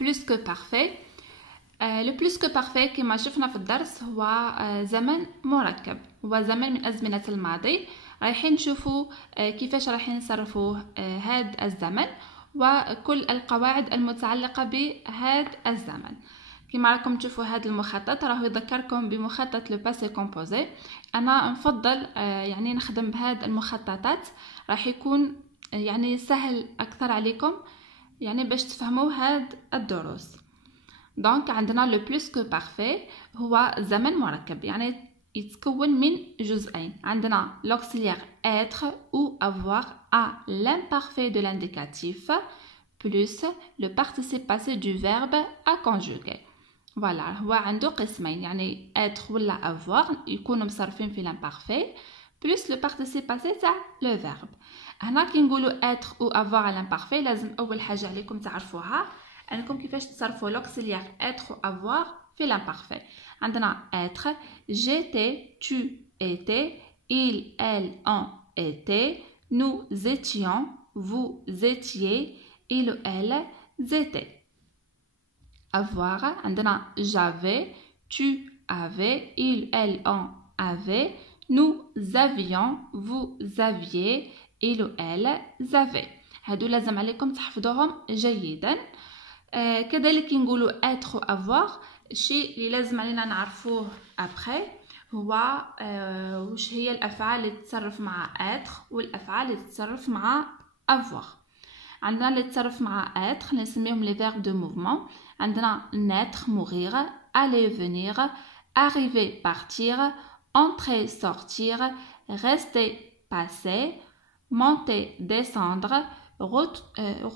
plus que parfait. لو بلوس كو بارفي كما شفنا في الدرس هو زمن مركب، هو زمن من أزمنة الماضي. رايحين نشوفوا كيفاش رايحين نصرفوه هذا الزمن وكل القواعد المتعلقة بهذا الزمن. كما راكم تشوفوا هذا المخطط راهو يذكركم بمخطط لو باسي كومبوزي. انا نفضل يعني نخدم بهذه المخططات، راح يكون يعني سهل اكثر عليكم يعني باش تفهموا هذه الدروس. دونك عندنا لو بلوس كو بارفي هو زمن مركب، يعني يتكون من جزئين. عندنا l'auxiliaire être ou avoir à l'imparfait de l'indicatif plus le participe passé du verbe à conjuguer. فوالا هو عنده قسمين، يعني être ولا avoir يكونوا مصرفين في l'imparfait plus le participe passé تاع le verbe. هنا كي نقولوا être ou avoir à l'imparfait لازم اول حاجه عليكم تعرفوها انكم كيفاش تصرفوا l'auxiliaire être ou avoir في l'imparfait. عندنا être j'étais, tu étais, il, elle, on était, nous étions, vous étiez, il ou elle étaient. Avoir عندنا j'avais, tu avais, il, elle, on avait, nous avions, vous aviez, il ou elle avait. هادو لازم عليكم تحفظوهم جيدا. كذلك نقولوا être ou avoir. الشيء اللي لازم علينا نعرفوه après هو وش هي الافعال اللي تتصرف مع être والافعال اللي تتصرف مع avoir. عندنا اللي تتصرف مع être نسميهم les verbes de mouvement. عندنا naître, mourir, aller, venir, arriver, partir, entrer, sortir, rester, passer, monter, descendre,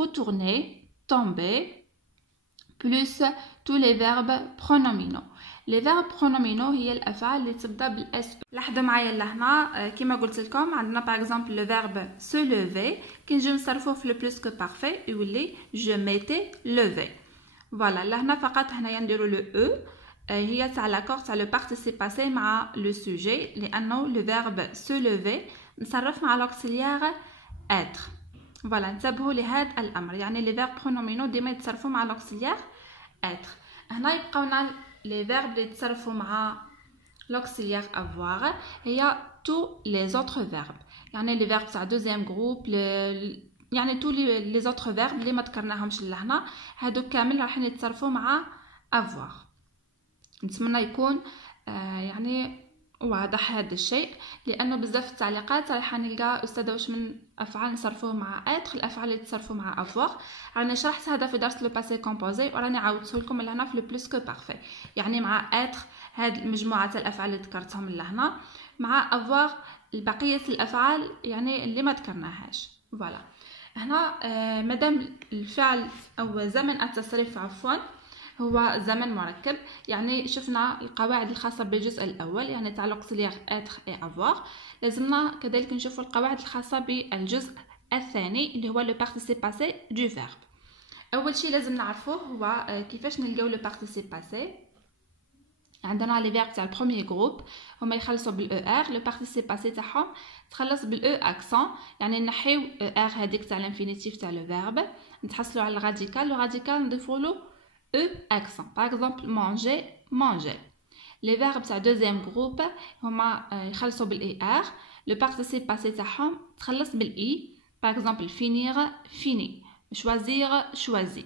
retourner, tomber, plus tous les verbes pronominaux. Les verbes pronominaux هي الافعال اللي تبدا بالاس. لاحظوا معايا لهنا كما قلت لكم عندنا باغ اكزومبل لو فيرب se lever كي نجيو نصرفوه في لو بلوس كو بارفي يولي je m'étais levé. فوالا لهنا فقط هنايا نديرو لو او هي تاع لاكور تاع لو بارتيسيب باسي مع لو سوجي، لانه لو فيرب se lever نصرف مع لوكسيليير être. فوالا انتبهوا لهذا الامر، يعني لي فيرب برونومينو ديما يتصرفوا مع لوكسيليير être. هنا يبقاونا لي فيرب اللي يتصرفوا مع لوكسيليير avoir هي tous les autres verbes، يعني لي فيرب تاع دوزيام جروب يعني tous les autres verbes اللي ما ذكرناهمش لهنا هادو كامل راحين يتصرفوا مع avoir. نتمنى يكون يعني واضح هذا الشيء، لانه بزاف التعليقات راح نلقى استاذه واش من افعال نصرفوه مع être الافعال اللي تصرفوا مع avoir. راني شرحت هذا في درس لو باسي كومبوزي وراني عاودته لكم لهنا في لو بلوس كو بارفي. يعني مع être هاد المجموعه تاع الافعال اللي ذكرتهم لهنا، مع avoir بقيه الافعال يعني اللي ما ذكرناهاش. فوالا هنا مادام الفعل او زمن التصريف عفوا هو زمن مركب، يعني شفنا القواعد الخاصة بالجزء الأول يعني تاع لوكسيليير être et avoir. لازمنا كذلك نشوفوا القواعد الخاصة بالجزء الثاني اللي هو لو بارتيسيب باسي دو فيرب. أول شيء لازم نعرفوه هو كيفاش نلقاو لو بارتيسيب باسي. عندنا لي فيرب تاع البروميير جروب هما يخلصوا بالاو ار، لو بارتيسيب باسي تاعهم تخلص بالاو اكسون، يعني نحيو ار هذيك تاع الانفينيتيف تاع لو فيرب نتحصلوا على الراديكال، لو راديكال نضيفوا له E accent. Par exemple, manger, manger. Les verbes تاع deuxième groupe هما يخلصوا بالER. Le participe passé تاعهم تخلص بالI. Par exemple, finir, fini. Choisir, choisi.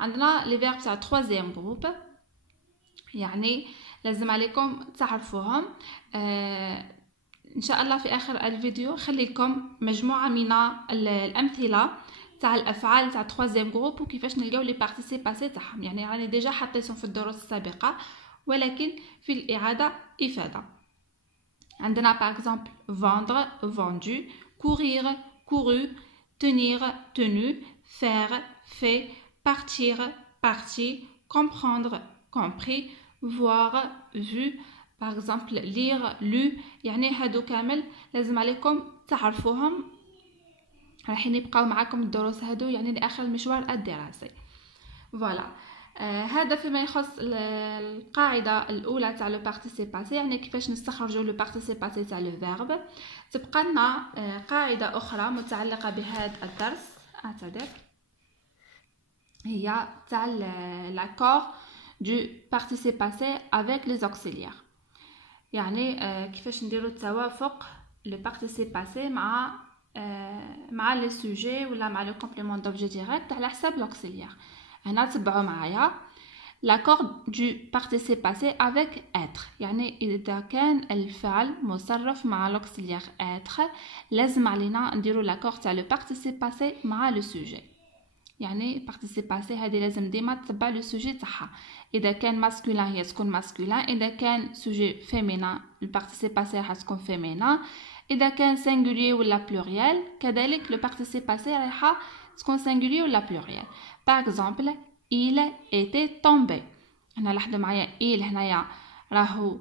عندنا les verbes تاع troisième groupe يعني لازم عليكم تعرفوهم. إن شاء الله في آخر الفيديو خلي لكم مجموعة من الأمثلة تاع الافعال تاع troisième groupe وكيفاش نلقاو لي بارتيسيب باسي تاعهم. يعني راني ديجا حطيتهم في الدروس السابقه ولكن في الاعاده افاده. عندنا par exemple vendre, vendu, courir, couru, tenir, tenu, faire, fait, partir, parti, comprendre, compris, voir, vu. par exemple lire, lu. يعني هادو كامل لازم عليكم تعرفوهم، رايحين يبقاو معاكم الدروس هادو يعني لاخر المشوار الدراسي. فوالا هذا فيما يخص القاعده الاولى تاع لو بارتيسيب باسي، يعني كيفاش نستخرجوا لو بارتيسيب باسي تاع لو فيرب. تبقى لنا قاعده اخرى متعلقه بهذا الدرس. اعتذر. هي تاع l'accord du participe passé avec les auxiliaires. يعني كيفاش نديرو التوافق لو participe passé مع لي سوجي ولا مع لو كومبليمون دوبجي ديريكت على حساب لوكسيليير. هنا تبعوا معايا l'accord du participe passé avec être، يعني إذا كان الفعل مصرف مع لوكسيليير être لازم علينا نديرو l'accord تاع لو participe passé مع لو سوجي. يعني participe passé هذه لازم ديما تتبع لو سوجي تاعها. إذا كان ماسكولين هي تكون ماسكولين، إذا كان سوجي فيمينا الparticipe passé راح تكون فيمينا، إذا كان singulier ولا pluriel كذلك لو participe passé راح تكون singulier ولا pluriel. par exemple il était tombé. هنا لاحظوا معايا il هنايا راهو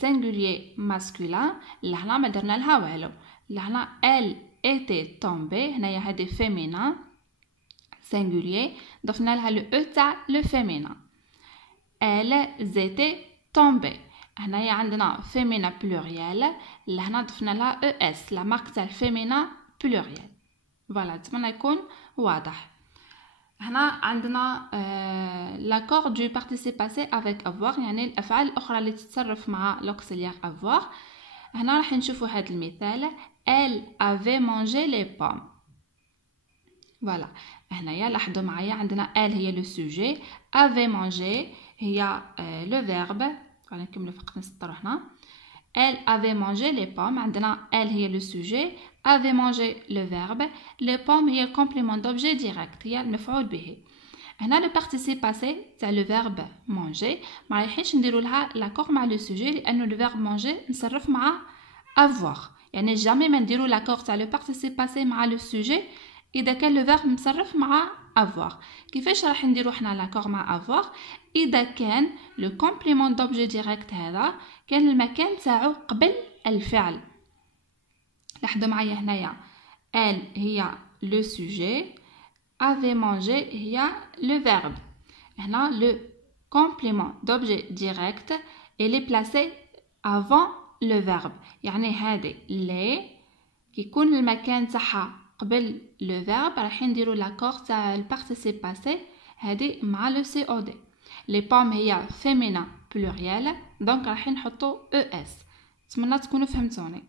singulier masculin، لهنا ما درنا لها والو. لهنا elle était tombée هنايا هذه féminin singulier، ضفنا لها لو او تاع لو féminin. elles étaient tombées هنايا عندنا féminin pluriel، لهنا ضفنا لها او اس لا مارك تاع الفيمينا pluriel. فوالا نتمنى يكون واضح. هنا عندنا l'accord du participe passé avec avoir، يعني الافعال الاخرى اللي تتصرف مع l'auxiliaire avoir. هنا راح نشوفوا هذا المثال elle avait mangé les pommes. فوالا هنايا لاحظوا معايا عندنا elle هي لو سوجي، avait mangé هي لو فيرب. فوالا نكملوا فقط نسطروا هنا elle avait mangé les pommes. عندنا elle هي le sujet، avait mangé le verbe، les pommes هي complément d'objet direct هي المفعول به. هنا le participe passé تاع le verbe manger ما رايحينش نديروا لها l'accord مع le sujet لأنه le verbe manger مصرف مع avoir. يعني jamais ما نديروا l'accord تاع le participe passé مع le sujet إذا كان le verbe مصرف مع avoir. كيفاش راح نديروا حنا l'accord مع avoir؟ إذا كان لو كومبليمون دوبجي ديريكت هذا كان المكان تاعو قبل الفعل. لاحظوا معايا هنايا elle هي لو سوجي، avait mangé هي لو فيرب. هنا لو كومبليمون دوبجي ديريكت اللي بلاسي avant لو فيرب، يعني هذه لي كيكون المكان تاعها قبل لو فيرب راح نديروا l'accord تاع البارتيسيب باسي هذه مع لو سي او دي. لي بوم هي فيمينا بلوريال دونك راح نحطوا او اس. نتمنى تكونوا فهمتوني.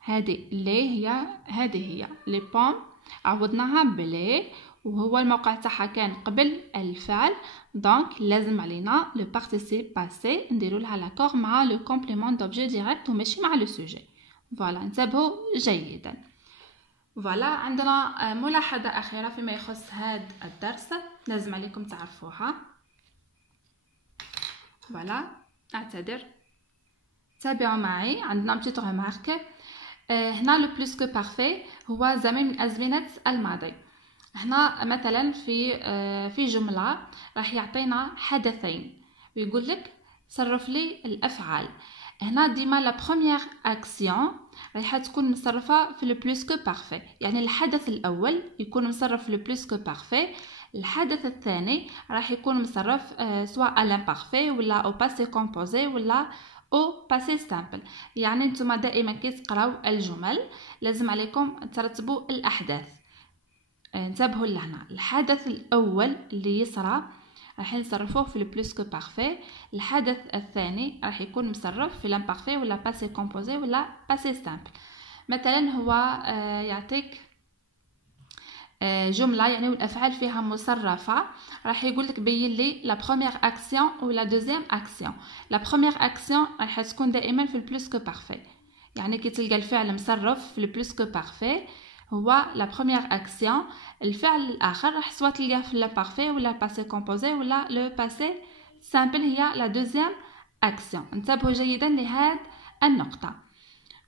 هذه هي لي بوم عوضناها بلي وهو الموقع تاعها كان قبل الفعل، دونك لازم علينا لو بارتيسيب باسي نديروا لها لاكور مع لو كومبليمون دوبجي ديريكت وماشي مع لو سوجي. فوالا انتبهوا جيدا. فوالا عندنا ملاحظة أخيرة فيما يخص هذا الدرس لازم عليكم تعرفوها. فوالا اعتذر، تابعوا معي. عندنا بتيت ريمارك. هنا لو بلوس كو بارفي هو زمن من أزمنة الماضي. هنا مثلا في جملة راح يعطينا حدثين ويقول لك صرف لي الأفعال. هنا ديما لا بروميير اكسيون راح تكون مصرفه في لو بلوس كو بارفي، يعني الحدث الاول يكون مصرف في لو بلوس كو بارفي، الحدث الثاني راح يكون مصرف سواء الامبارفي ولا او باسي كومبوزي ولا او باسي سامبل. يعني نتوما دائما كي تقراو الجمل لازم عليكم ترتبوا الاحداث. انتبهوا لهنا الحدث الاول اللي يصرى راح نصرفوه في البلوس كو بارفي، الحدث الثاني راح يكون مصرف في لامبارفي ولا باسي كومبوزي ولا باسي سامبل. مثلا هو يعطيك جمله يعني والافعال فيها مصرفه، راح يقول لك بين لي لا بروميير اكسيون ولا دوزيام اكسيون. لا بروميير اكسيون راح تكون دائما في البلوس كو بارفي، يعني كي تلقى الفعل مصرف في البلوس كو بارفي هو لا بروميير اكسيون. الفعل الاخر راح سواء تلقاه في لامبارفي ولا باسي كومبوزي ولا لو باسي سامبل هي لا دوزيام اكسيون. انتبهوا جيدا لهذه النقطه.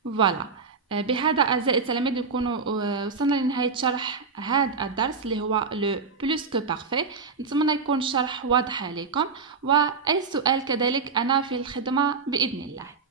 فوالا بهذا اعزائي التلاميذ نكونوا وصلنا لنهايه شرح هذا الدرس اللي هو لو بلوس كو بارفي. نتمنى يكون الشرح واضح عليكم، واي سؤال كذلك انا في الخدمه باذن الله.